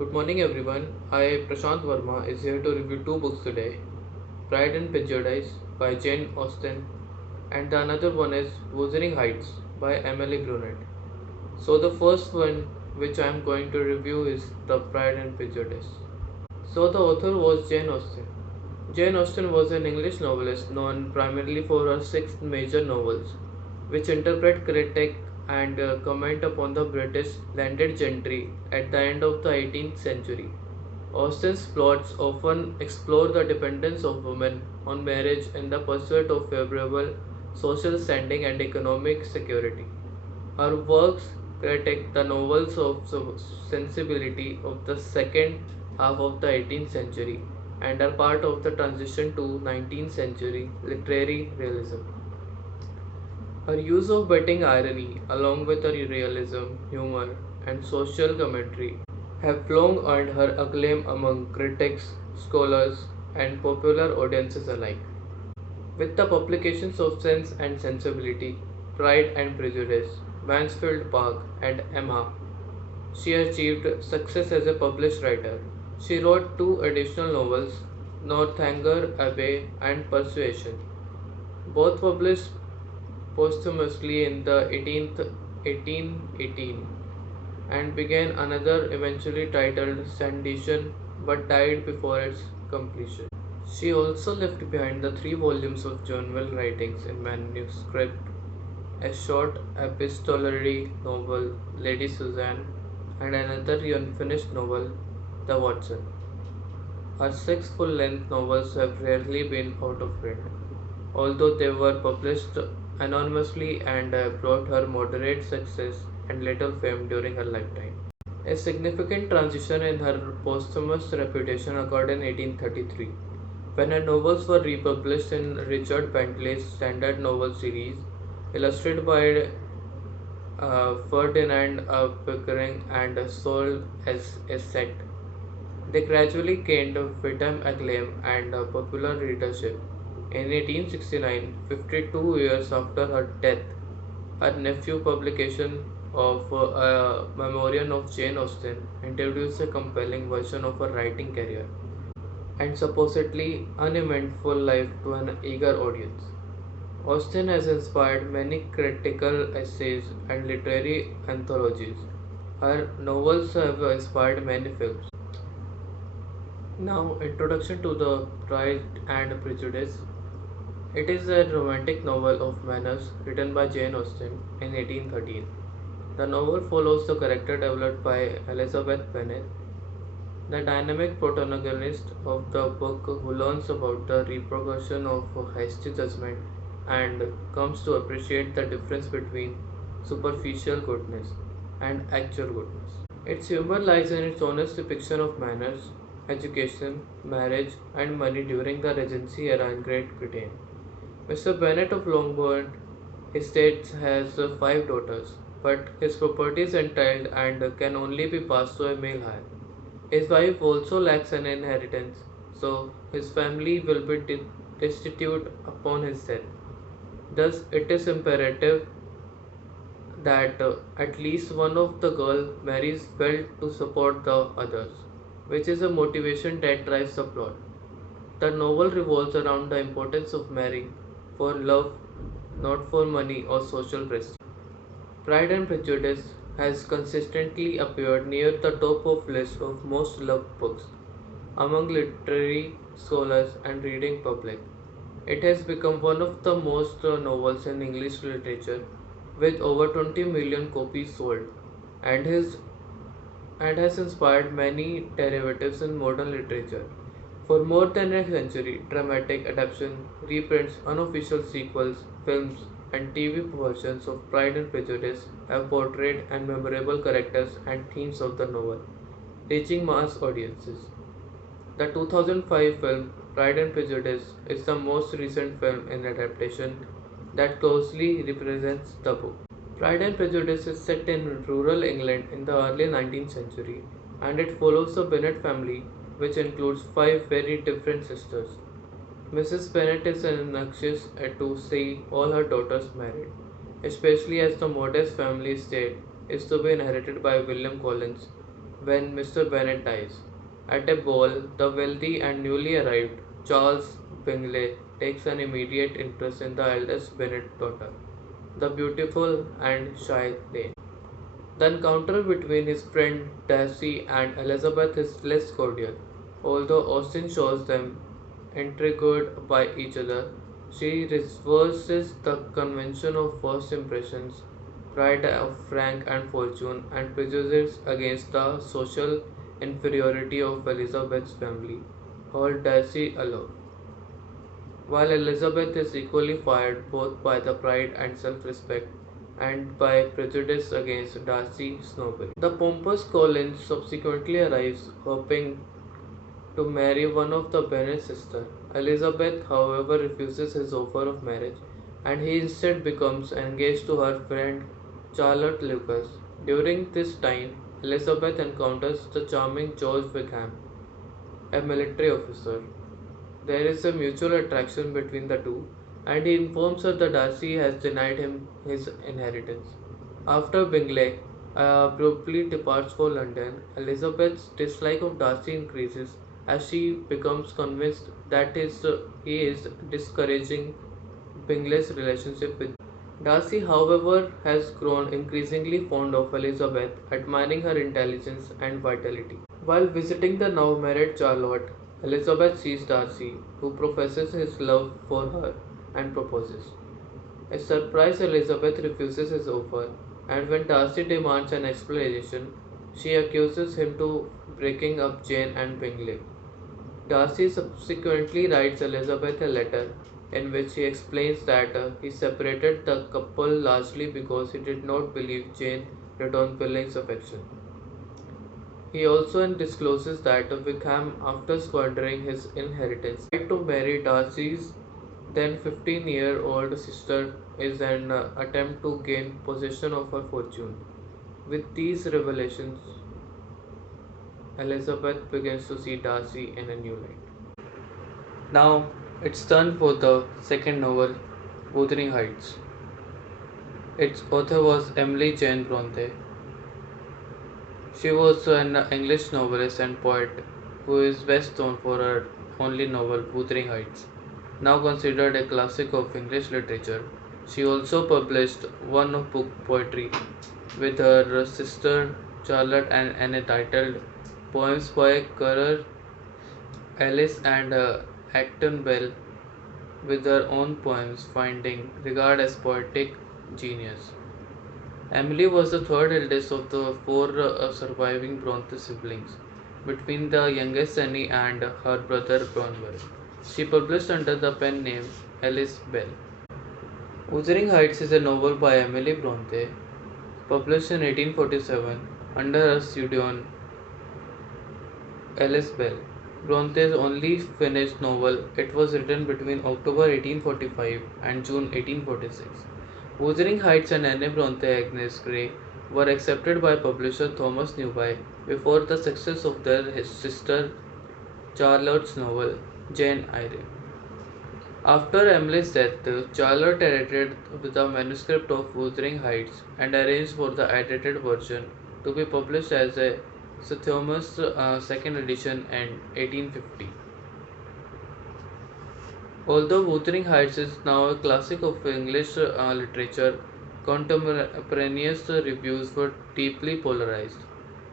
Good morning, everyone. I, Prashant Verma, is here to review two books today: Pride and Prejudice by Jane Austen, and the another one is Wuthering Heights by Emily Brunet. So, the first one which I am going to review is The Pride and Prejudice. So, the author was Jane Austen. Jane Austen was an English novelist known primarily for her six major novels, which interpret, critique, and comment upon the British landed gentry at the end of the 18th century. Austen's plots often explore the dependence of women on marriage in the pursuit of favorable social standing and economic security. Her works critique the novels of sensibility of the second half of the 18th century and are part of the transition to 19th century literary realism. Her use of biting irony, along with her realism, humor, and social commentary, have long earned her acclaim among critics, scholars, and popular audiences alike. With the publications of Sense and Sensibility, Pride and Prejudice, Mansfield Park, and Emma, she achieved success as a published writer. She wrote two additional novels, Northanger Abbey and Persuasion, both published posthumously in the 1818 and began another eventually titled Sedition but died before its completion. She also left behind the three volumes of journal writings in manuscript, a short epistolary novel, Lady Susan, and another unfinished novel, The Watson. Her six full length novels have rarely been out of print, although they were published anonymously and brought her moderate success and little fame during her lifetime. A significant transition in her posthumous reputation occurred in 1833, when her novels were republished in Richard Bentley's standard novel series, illustrated by Ferdinand Pickering and sold as a set. They gradually gained witty acclaim and popular readership. In 1869, 52 years after her death, her nephew publication of a memorial of Jane Austen introduced a compelling version of her writing career and supposedly uneventful life to an eager audience. Austen has inspired many critical essays and literary anthologies. Her novels have inspired many films. Now, introduction to The Pride and Prejudice. It is a romantic novel of manners written by Jane Austen in 1813. The novel follows the character developed by Elizabeth Bennet, the dynamic protagonist of the book who learns about the repercussion of hasty judgment and comes to appreciate the difference between superficial goodness and actual goodness. Its humor lies in its honest depiction of manners, education, marriage, and money during the Regency era in Great Britain. Mr. Bennet of Longbourn Estates has five daughters, but his property is entailed and can only be passed to a male heir. His wife also lacks an inheritance, so his family will be destitute upon his death. Thus, it is imperative that at least one of the girls marries well to support the others, which is a motivation that drives the plot. The novel revolves around the importance of marrying for love, not for money or social prestige. Pride and Prejudice has consistently appeared near the top of list of most loved books among literary scholars and reading public. It has become one of the most novels in English literature with over 20 million copies sold and his and has inspired many derivatives in modern literature. For more than a century, dramatic adaptations, reprints, unofficial sequels, films, and TV versions of Pride and Prejudice have portrayed and memorable characters and themes of the novel, reaching mass audiences. The 2005 film Pride and Prejudice is the most recent film in adaptation that closely represents the book. Pride and Prejudice is set in rural England in the early 19th century and it follows the Bennet family, which includes five very different sisters. Mrs. Bennet is anxious to see all her daughters married, especially as the modest family estate is to be inherited by William Collins, when Mr. Bennet dies. At a ball, the wealthy and newly arrived Charles Bingley takes an immediate interest in the eldest Bennet daughter, the beautiful and shy Jane. The encounter between his friend Darcy and Elizabeth is less cordial. Although Austen shows them intrigued by each other, she reverses the convention of first impressions, pride of rank and fortune, and prejudice against the social inferiority of Elizabeth's family, hold Darcy aloof. While Elizabeth is equally fired both by the pride and self-respect and by prejudice against Darcy snobbery. The pompous Collins subsequently arrives, hoping to marry one of the Bennet's sisters. Elizabeth, however, refuses his offer of marriage, and he instead becomes engaged to her friend Charlotte Lucas. During this time, Elizabeth encounters the charming George Wickham, a military officer. There is a mutual attraction between the two, and he informs her that Darcy has denied him his inheritance. After Bingley abruptly departs for London, Elizabeth's dislike of Darcy increases as she becomes convinced that he is discouraging Bingley's relationship with Darcy, however, has grown increasingly fond of Elizabeth, admiring her intelligence and vitality. While visiting the now married Charlotte, Elizabeth sees Darcy, who professes his love for her and proposes. A surprised Elizabeth refuses his offer, and when Darcy demands an explanation, she accuses him to breaking up Jane and Bingley. Darcy subsequently writes Elizabeth a letter in which he explains that he separated the couple largely because he did not believe Jane returned Billing's affection. He also discloses that Wickham, after squandering his inheritance, tried to marry Darcy's then 15-year-old sister is an attempt to gain possession of her fortune. With these revelations, Elizabeth begins to see Darcy in a new light. Now it's turn for the second novel, Wuthering Heights. Its author was Emily Jane Bronte. She was an English novelist and poet who is best known for her only novel, Wuthering Heights, now considered a classic of English literature. She also published one of book poetry with her sister Charlotte and entitled Poems by Currer, Alice and Acton Bell, with her own poems finding regard as poetic genius. Emily was the third eldest of the four surviving Bronte siblings, between the youngest Annie and her brother Bronwell. She published under the pen name Alice Bell. Wuthering Heights is a novel by Emily Bronte, published in 1847 under her pseudonym Alice Bell. Bronte's only finished novel, it was written between October 1845 and June 1846. Wuthering Heights and Anne Bronte Agnes Grey were accepted by publisher Thomas Newby before the success of their sister Charlotte's novel, Jane Eyre. After Emily's death, Charlotte edited the manuscript of Wuthering Heights and arranged for the edited version to be published as a posthumous second edition in 1850. Although Wuthering Heights is now a classic of English literature, contemporaneous reviews were deeply polarized.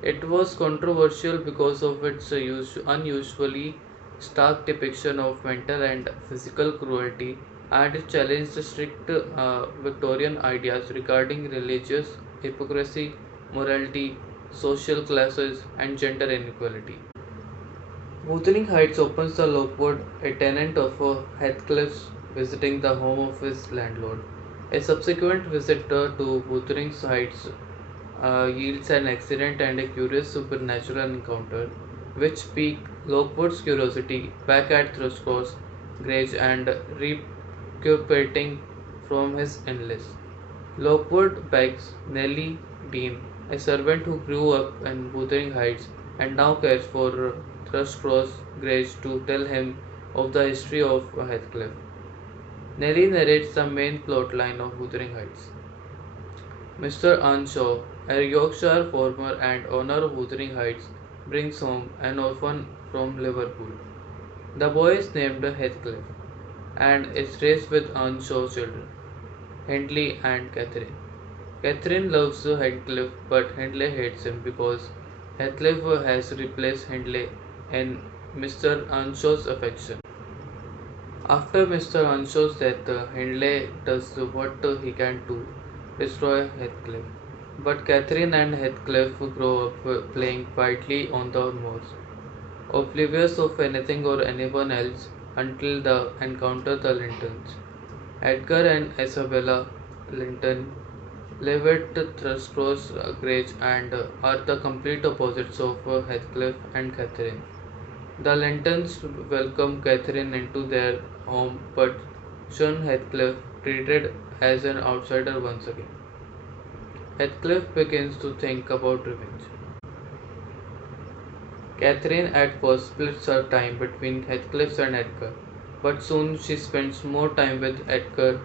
It was controversial because of its unusually stark depiction of mental and physical cruelty, and it challenged the strict Victorian ideas regarding religious hypocrisy, morality, social classes, and gender inequality. Wuthering Heights opens the Lockwood, a tenant of Heathcliff's, visiting the home of his landlord. A subsequent visit to Wuthering Heights yields an accident and a curious supernatural encounter, which pique Lockwood's curiosity back at Thrushcross Grange and recuperating from his illness. Lockwood begs Nellie Dean, a servant who grew up in Wuthering Heights and now cares for Thrushcross Grange, to tell him of the history of Heathcliff. Nellie narrates the main plot line of Wuthering Heights. Mr. Earnshaw, a Yorkshire farmer and owner of Wuthering Heights, brings home an orphan from Liverpool. The boy is named Heathcliff and is raised with Earnshaw's children, Hindley and Catherine. Catherine loves Heathcliff, but Hindley hates him because Heathcliff has replaced Hindley in Mr. Earnshaw's affection. After Mr. Anshaw's death, Hindley does what he can to destroy Heathcliff. But Catherine and Heathcliff grow up playing quietly on the moors, oblivious of anything or anyone else until they encounter the Lintons. Edgar and Isabella Linton live at Trustro's Grange and are the complete opposites of Heathcliff and Catherine. The Lintons welcome Catherine into their home but shun Heathcliff, treated as an outsider once again. Heathcliff begins to think about revenge. Catherine at first splits her time between Heathcliff and Edgar, but soon she spends more time with Edgar,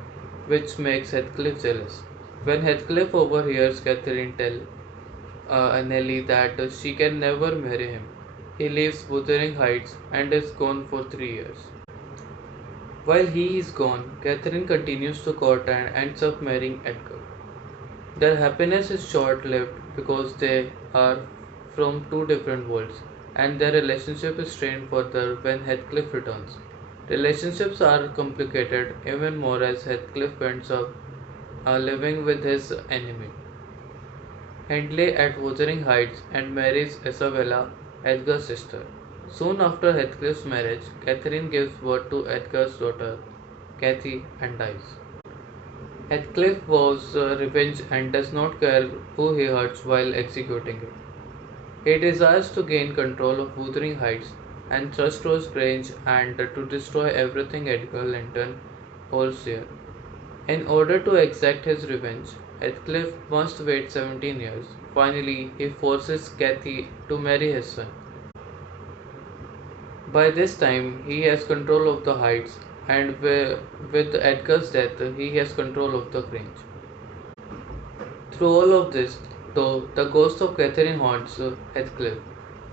which makes Heathcliff jealous. When Heathcliff overhears Catherine tell Nellie that she can never marry him, he leaves Wuthering Heights and is gone for 3 years. While he is gone, Catherine continues to court and ends up marrying Edgar. Their happiness is short lived because they are from two different worlds, and their relationship is strained further when Heathcliff returns. Relationships are complicated even more as Heathcliff ends up living with his enemy, Hindley at Wuthering Heights, and marries Isabella, Edgar's sister. Soon after Heathcliff's marriage, Catherine gives birth to Edgar's daughter, Cathy, and dies. Heathcliff vows revenge and does not care who he hurts while executing it. He desires to gain control of Wuthering Heights and Trustro's Grange and to destroy everything Edgar Linton holds dear. In order to exact his revenge, Heathcliff must wait 17 years. Finally, he forces Cathy to marry his son. By this time, he has control of the heights, and with Edgar's death, he has control of the Grange. Through all of this, though, the ghost of Catherine haunts Heathcliff.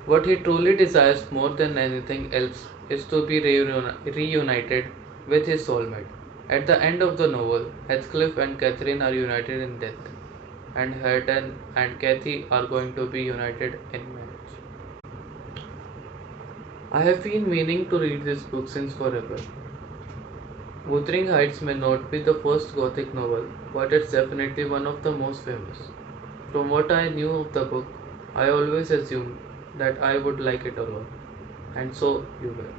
What he truly desires more than anything else is to be reunited with his soulmate. At the end of the novel, Heathcliff and Catherine are united in death, and Hareton and Cathy are going to be united in marriage. I have been meaning to read this book since forever. Wuthering Heights may not be the first Gothic novel, but it's definitely one of the most famous. From what I knew of the book, I always assumed that I would like it a lot, and so you will.